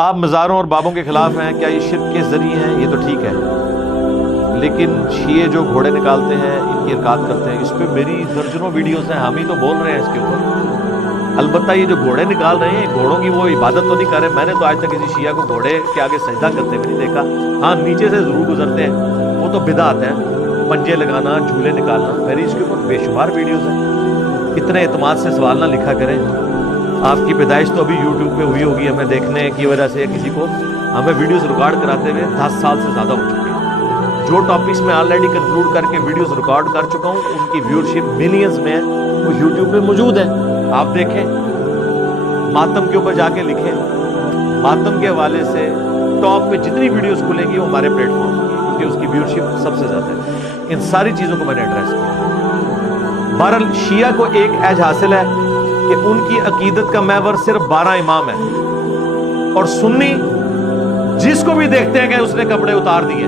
آپ مزاروں اور بابوں کے خلاف ہیں، کیا یہ شرک کے ذریعے ہیں؟ یہ تو ٹھیک ہے، لیکن شیعہ جو گھوڑے نکالتے ہیں، ان کی حرکات کرتے ہیں، اس پہ میری درجنوں ویڈیوز ہیں، ہم ہی تو بول رہے ہیں اس کے اوپر۔ البتہ یہ جو گھوڑے نکال رہے ہیں، گھوڑوں کی وہ عبادت تو نہیں کر رہے، میں نے تو آج تک کسی شیعہ کو گھوڑے کے آگے سجدہ کرتے ہوئے نہیں دیکھا۔ ہاں نیچے سے ضرور گزرتے ہیں، وہ تو بدعت ہے، پنجے لگانا، جھولے نکالنا، میری اس کے اوپر بے شمار ویڈیوز ہیں۔ اتنے اعتماد سے سوال نہ لکھا کریں، آپ کی پیدائش تو ابھی یوٹیوب پہ ہوئی ہوگی، ہمیں دیکھنے کی وجہ سے کسی کو ہمیں ویڈیوز ریکارڈ کراتے ہوئے 10 سال سے زیادہ ہو چکے ہیں۔ جو ٹاپکس میں آلریڈی کنکلوڈ کر کے ویڈیوز ریکارڈ کر چکا ہوں، ان کی ویورشپ ملینز میں ہے، وہ یوٹیوب پہ موجود ہے، آپ دیکھیں۔ ماتم کے اوپر جا کے لکھیں، ماتم کے حوالے سے ٹاپ پہ جتنی ویڈیوز کھلیں گی وہ ہمارے پلیٹ فارم کی، کیونکہ اس کی ویورشپ سب سے زیادہ ہے۔ ان ساری چیزوں کو میں نے ایڈریس کیا۔ بہرحال شیعہ کو ایک ایج حاصل ہے کہ ان کی عقیدت کا محور صرف 12 امام ہے، اور سنی جس کو بھی دیکھتے ہیں کہ اس نے کپڑے اتار دیے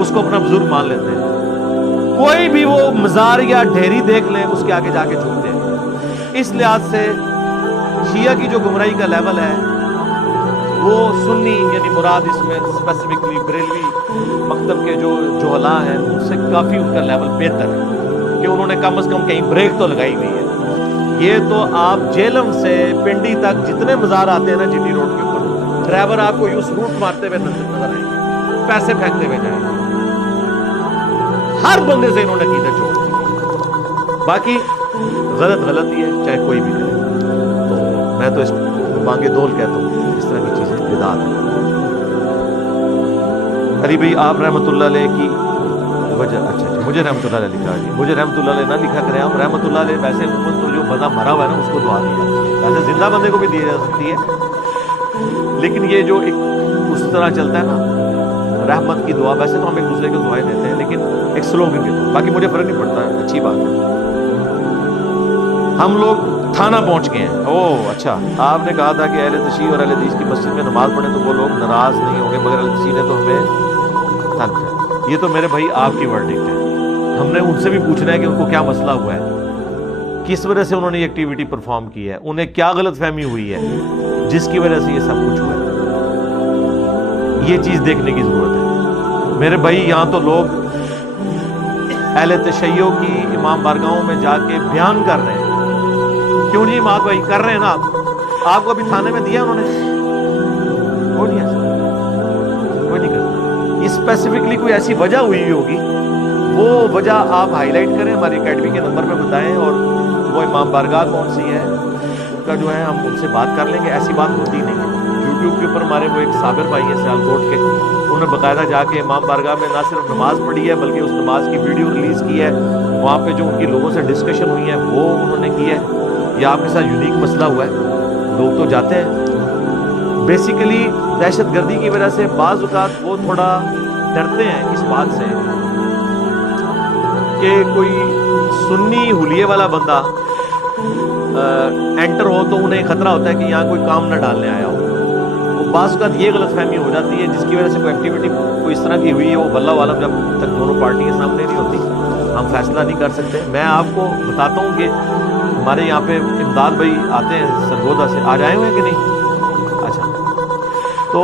اس کو اپنا بزرگ مان لیتے ہیں، کوئی بھی وہ مزار یا ڈھیری دیکھ لیں اس کے آگے جا کے جھکتے ہیں۔ اس لحاظ سے شیعہ کی جو گمراہی کا لیول ہے وہ سنی یعنی مراد اس میں اسپیسیفکلی بریلوی مکتب کے جو جہلاء ہیں ان سے کافی ان کا لیول بہتر ہے کہ انہوں نے کم از کم کہیں بریک تو لگائی ہوئی ہے۔ یہ تو آپ جیلم سے پنڈی تک جتنے مزار آتے ہیں نا جی ٹی روڈ کے اوپر، ڈرائیور آپ کو یوں روٹ مارتے ہوئے نظر آئیں گے، پیسے پھینکتے ہوئے جائیں گے، ہر بندے سے انہوں نے عقیدت جوڑ دی۔ باقی غلط ہی ہے چاہے کوئی بھی کرے، تو میں تو اس کو بانگے دول کہتا ہوں، اس طرح کی چیزیں بدعت ہیں۔ علی بھائی آپ رحمۃ اللہ علیہ کی وجہ، اچھا مجھے رحمۃ اللہ علیہ لکھا جی، مجھے رحمۃ اللہ علیہ نہ لکھا کریں آپ، رحمۃ اللہ علیہ ویسے عموماً تو جو بندہ مرا ہوا ہے نا اس کو دعا دیا، ویسے زندہ بندے کو بھی دی جا سکتی ہے، لیکن یہ جو ایک اس طرح چلتا ہے نا رحمت کی دعا، ویسے تو ہم ایک دوسرے کو دعائیں دیتے ہیں لیکن ایک سلوگن کے طور، باقی مجھے فرق نہیں پڑتا ہے، اچھی بات ہے۔ ہم لوگ تھانہ پہنچ گئے ہیں، اوہ اچھا، آپ نے کہا تھا کہ اہل تشیع اور اہل حدیث کی مسجد میں نماز پڑھیں تو وہ لوگ ناراض نہیں ہوں گے، مگر اہل تشیع نے تو ہمیں تنگ کیا۔ یہ تو میرے بھائی آپ کی ورڈکٹ ہے، ہم نے ان سے بھی پوچھنا ہے کہ ان کو کیا مسئلہ ہوا ہے، کس وجہ سے انہوں نے یہ ایکٹیویٹی پرفارم کی ہے، انہیں کیا غلط فہمی ہوئی ہے جس کی وجہ سے یہ سب کچھ ہوا ہے، یہ چیز دیکھنے کی ضرورت ہے میرے بھائی۔ یہاں تو لوگ اہل تشیع کی امام بارگاہوں میں جا کے بیان کر رہے ہیں، کیوں نہیں مات بھائی کر رہے ہیں نا آپ کو ابھی تھانے میں دیا انہوں نے، کوئی نہیں ایسا، کوئی نہیں کرتا، اسپیسیفکلی کوئی ایسی وجہ ہوئی ہوگی، وہ وجہ آپ ہائی لائٹ کریں، ہماری اکیڈمی کے نمبر پہ بتائیں، اور وہ امام بارگاہ کون سی ہے ان کا جو ہے ہم ان سے بات کر لیں گے، ایسی بات ہوتی نہیں ہے۔ یوٹیوب کے اوپر ہمارے وہ ایک صابر بھائی ہیں سیالکوٹ کے، انہوں نے باقاعدہ جا کے امام بارگاہ میں نہ صرف نماز پڑھی ہے بلکہ اس نماز کی ویڈیو ریلیز کی ہے، وہاں پہ جو ان کی لوگوں سے ڈسکشن ہوئی ہے وہ انہوں نے کی ہے۔ یہ آپ کے ساتھ یونیک مسئلہ ہوا ہے، لوگ تو جاتے ہیں بیسیکلی دہشت گردی کی وجہ سے، بعض اوقات وہ تھوڑا ڈرتے ہیں اس بات سے کہ کوئی سنی حلیے والا بندہ انٹر ہو تو انہیں خطرہ ہوتا ہے کہ یہاں کوئی کام نہ ڈالنے آیا ہو، وہ بعض اوقات یہ غلط فہمی ہو جاتی ہے جس کی وجہ سے کوئی ایکٹیویٹی کوئی اس طرح کی ہوئی ہے، وہ واللہ عالم جب تک دونوں پارٹی کے سامنے نہیں ہوتی ہم فیصلہ نہیں کر سکتے۔ میں آپ کو بتاتا ہوں کہ ہمارے یہاں پہ امداد بھائی آتے ہیں سرگودا سے، آج آئے ہوئے ہیں کہ نہیں؟ اچھا، تو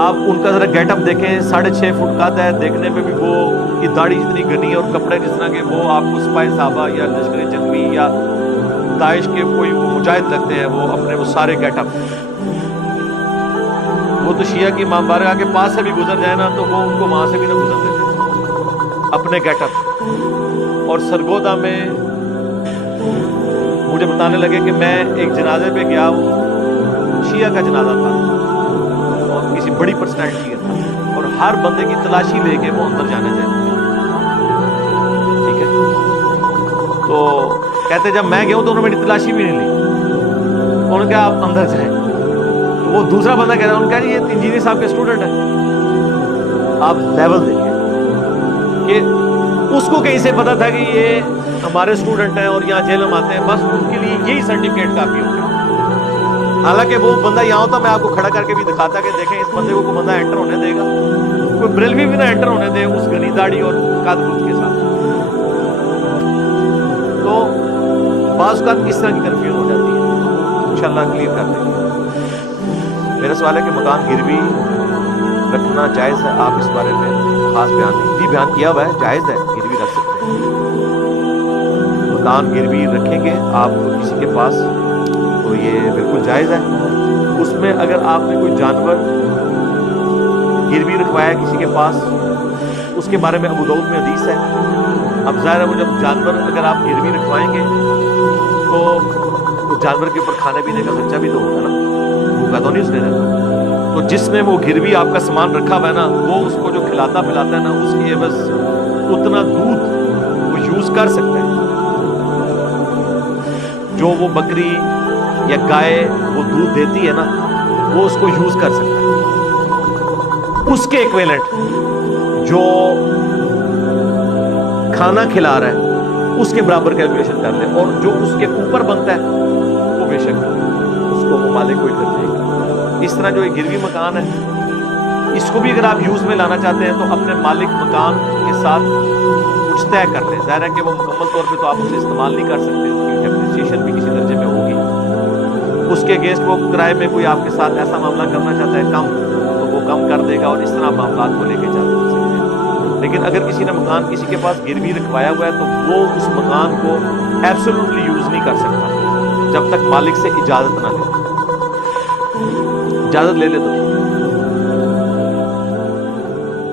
آپ ان کا ذرا گیٹ اپ دیکھیں، 6.5 فٹ قد ہے، دیکھنے میں بھی وہ ان کی داڑھی جتنی گھنی ہے اور کپڑے جس طرح کے، وہ آپ کو سپاہی صحابہ یا لشکر جنگی یا داعش کے کوئی وہ مجاہد لگتے ہیں، وہ اپنے وہ سارے گیٹ اپ، وہ تو شیعہ کی امام بارگاہ کے پاس سے بھی گزر جائے نا تو وہ ان کو وہاں سے بھی نہ گزر دیتے اپنے گیٹ اپ۔ اور سرگودا میں مجھے بتانے لگے کہ میں ایک جنازے پہ گیا، وہ شیعہ کا جنازہ تھا اور کسی بڑی پرسنالٹی کا تھا، اور ہر بندے کی تلاشی لے کے وہ اندر جانے دیں، ٹھیک ہے؟ تو کہتے جب میں گیا ہوں تو انہوں نے میری تلاشی بھی نہیں لی، انہوں نے کہا آپ اندر جائیں، تو وہ دوسرا بندہ کہہ رہا ہے، انہوں نے کہا یہ انجینئر صاحب کے اسٹوڈنٹ ہیں۔ آپ لیول دیکھیں کہ اس کو کہیں سے پتا تھا کہ یہ ہمارے اسٹوڈنٹ ہیں اور یہاں جیل میں آتے ہیں، بس ان کے لیے یہی سرٹیفکیٹ کافی ہو گیا۔ حالانکہ وہ بندہ یہاں ہوتا میں آپ کو کھڑا کر کے بھی دکھاتا کہ دیکھیں اس بندے کو کوئی بندہ انٹر ہونے دے گا، کوئی بریلوی بھی نہ انٹر ہونے دے اس گھنی داڑھی اور قد بوجھ کے ساتھ۔ تو بعض اوقات اس طرح کی کنفیوژن ہو جاتی ہے، انشاءاللہ کلیئر کر دیں گے۔ میرا سوال ہے کہ مکان گروی رکھنا جائز ہے؟ آپ اس بارے میں خاص بیان نہیں. جی بیان کیا ہوا ہے، جائز ہے، گروی رکھ سکتے ہیں. مکان گروی رکھیں گے آپ کسی کے پاس تو یہ بالکل جائز ہے. اس میں اگر آپ نے کوئی جانور گروی رکھوایا کسی کے پاس، اس کے بارے میں ابو داؤد میں حدیث ہے. اب ظاہر ہے وہ جب جانور اگر آپ گروی رکھوائیں گے تو جانور کے اوپر کھانے پینے کا خرچہ بھی تو ہوگا نا، بھوکا تو نہیں اس نے رہنا. تو جس نے وہ گروی آپ کا سامان رکھا ہوا ہے نا، وہ اس کو جو کھلاتا پلاتا ہے نا، اس کی عوض اتنا دودھ وہ یوز کر سکتا ہے جو وہ بکری یا گائے وہ دودھ دیتی ہے نا، وہ اس کو یوز کر سکتا ہے. اس کے ایکویلنٹ جو کھانا کھلا رہا ہے اس کے برابر کیلکولیشن کر لیں، اور جو اس کے اوپر بنتا ہے وہ بے شک اس کو وہ مالک کوئی کر دے گا. اس طرح جو یہ گروی مکان ہے، اس کو بھی اگر آپ یوز میں لانا چاہتے ہیں تو اپنے مالک مکان کے ساتھ کچھ طے کر لیں. ظاہر ہے کہ وہ مکمل طور پہ تو آپ اسے استعمال نہیں کر سکتے، اس کی ڈیپریسیشن بھی کسی درجے میں ہوگی. اس کے اگینسٹ وہ کرائے میں کوئی آپ کے ساتھ ایسا معاملہ کرنا چاہتا ہے کم، تو وہ کم کر دے گا، اور اس طرح معاملات کو لے کے چل سکتے ہیں. لیکن اگر کسی نے مکان کسی کے پاس گروی رکھوایا ہوا ہے تو وہ اس مکان کو ایبسولوٹلی یوز نہیں کر سکتا جب تک مالک سے اجازت نہ لے. اجازت لے لے تو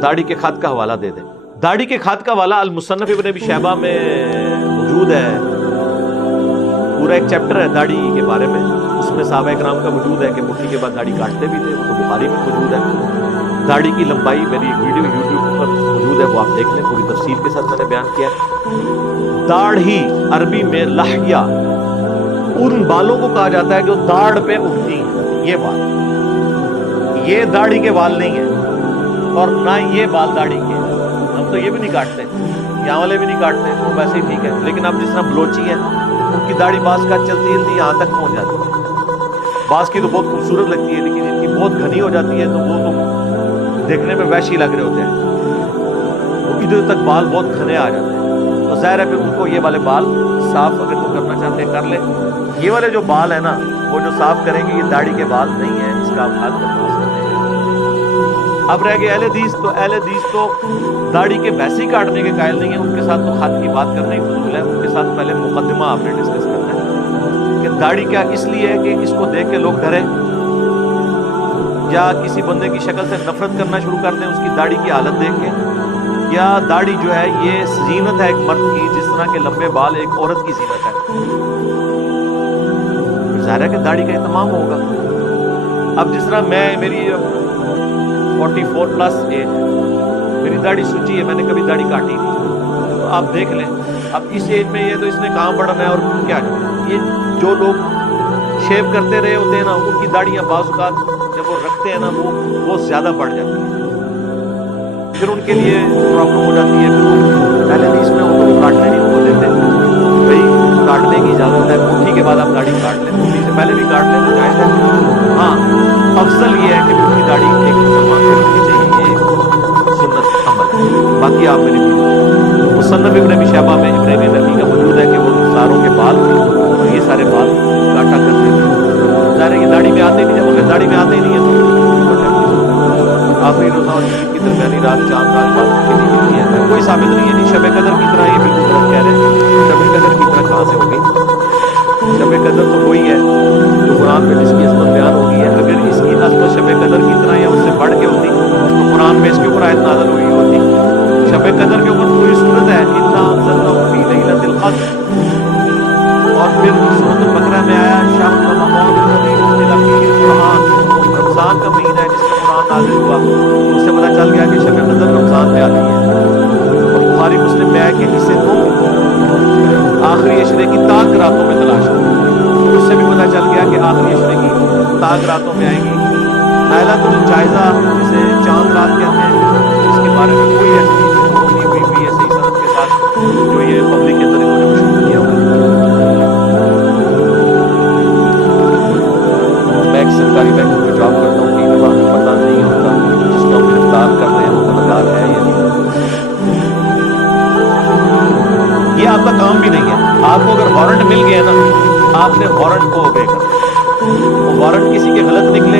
داڑھی کے خط کا حوالہ دے دیں. داڑھی کے خط کا حوالہ المصنف ابن ابی شیبہ میں موجود ہے. پورا ایک چیپٹر ہے داڑھی کے بارے میں. اس میں صحابہ کرام کا وجود ہے کہ مٹھی کے بعد داڑھی کاٹتے بھی تھے، وہ تو بخاری میں موجود ہے. داڑھی کی لمبائی میری ایک ویڈیو یوٹیوب پر موجود ہے، وہ آپ دیکھ لیں، پوری تفصیل کے ساتھ میں نے بیان کیا. داڑھی عربی میں لحیہ، ان بالوں کو کہا جاتا ہے جو داڑھ پہ اگتی ہیں. یہ بال، یہ داڑھی کے بال نہیں ہیں، اور نہ یہ بال داڑھی کے. ہم تو یہ بھی نہیں کاٹتے، یہاں والے بھی نہیں کاٹتے، وہ ویسے ہی ٹھیک ہے. لیکن اب جس طرح بلوچی ہیں، ان کی داڑھی بعض کا چلتی چلتی یہاں تک پہنچ جاتی ہے. بعض کی تو بہت خوبصورت لگتی ہے، لیکن ان کی بہت گھنی ہو جاتی ہے تو وہ تو دیکھنے میں وحشی لگ رہے ہوتے ہیں. وہ ادھر تک بال بہت گھنے آ جاتے ہیں. تو ظاہر ہے پھر ان کو یہ والے بال صاف اگر وہ کرنا چاہتے ہیں کر لیں. یہ والے جو بال ہیں نا، وہ جو صاف کریں گے، یہ داڑھی کے بال نہیں ہیں، اس کا آپ حد بتا سکتے ہیں. اب رہ گئے اہل حدیث. تو اہل حدیث تو داڑھی کے ویسے ہی کاٹنے کے قائل نہیں ہیں. ان کے ساتھ تو خط کی بات کرنا ہی فضول ہے. ان کے ساتھ پہلے مقدمہ آپ نے ڈسکس کرنا ہے کہ داڑھی کیا اس لیے ہے کہ اس کو دیکھ کے لوگ ڈریں، یا کسی بندے کی شکل سے نفرت کرنا شروع کر دیں اس کی داڑھی کی حالت دیکھ کے، یا داڑھی جو ہے یہ زینت ہے ایک مرد کی، جس طرح کے لمبے بال ایک عورت کی زینت ہے. ظاہر ہے کہ داڑھی کا اہتمام ہوگا. اب جس طرح میری 44 پلس ایج، میری داڑھی سوچی ہے، میں نے کبھی داڑھی کاٹی نہیں. تو آپ دیکھ لیں اب اس ایج میں یہ تو اس نے کہاں بڑھنا ہے، اور کیا یہ جو لوگ شیو کرتے رہے ہوتے ہیں نا، ان کی داڑیاں بعض اوقات جب وہ رکھتے ہیں نا وہ زیادہ بڑھ جاتی ہے، پھر ان کے لیے پرابلم ہو جاتی ہے. پہلے بھی اس میں ان کو کاٹنے نہیں کو دیتے، بھائی کاٹنے کی اجازت ہے، مٹھی کے بعد آپ داڑھی کاٹ لیں، مٹھی سے پہلے بھی کاٹ لیں تو جائز ہے. ہاں افضل یہ ہے کہ مٹھی داڑھی ایک مسلمان کو رکھنی چاہیے، یہ سنت عمل ہے. باقی آپ میری مصنف ابن ابی شیبہ میں ابراہیم نبی کا وجود ہے کہ وہ ساروں کے بال اور یہ سارے بال کاٹا کرتے تھے. ظاہر ہے کہ داڑھی میں آتے نہیں، جب اگر داڑھی میں آتے ہی نہیں ہے تو آخری روزہ اور عید کی درمیانی رات چاند رات بات کے لیے کیا ہے، کوئی ثابت نہیں ہے. نہیں شب قدر کی طرح، یہ بالکل غلط کہہ رہے ہیں. شب قدر کی طرح کہاں سے ہوگی؟ شب قدر تو وہی ہے جو قرآن میں جس کی عظمت بیان ہوگی ہے. اگر اس کی عظمت شب قدر کی طرح یا اس سے بڑھ کے ہوتی تو قرآن میں اس کے اوپر آیت نازل ہوئی ہوتی. شب قدر کے اوپر پوری صورت ہے، انا انزلناہ فی لیلۃ القدر. اور پھر سورۃ البقرہ میں آیا شہر رمضان الذی انزل فیہ القرآن، رمضان کا مہینہ ہے جس میں قرآن نازل ہوا. اس سے پتہ چل گیا کہ شب قدر رمضان میں آتی ہے. اور بخاری مسلم میں آیا کہ اسے تم آخری عشرے کی تاک راتوں میں تلاش کرو. اس سے بھی پتہ چل گیا کہ آخری عشرے کی تاک راتوں میں آئے گی. لیلۃ الجائزہ جسے چاند رات کہتے ہیں، اس کے بارے میں کوئی ایسی چیز نہیں ہوئی ہے صحیح سند کے ساتھ جو یہ پبلک کے اندر انہوں نے مشہور کیا ہوا ہے. میں ایک سرکاری بینک میں جاب کرتا ہوں، کئی دفعہ ہمیں پتہ نہیں ہوتا جس کو ہم گرفتار کر رہے ہیں وہ گنہگار ہے یا نہیں. یہ آپ کا کام بھی نہیں ہے. آپ کو اگر وارنٹ مل گیا نا، آپ نے وارنٹ کو اوبے کرنا. وہ وارنٹ کسی کے غلط نکلے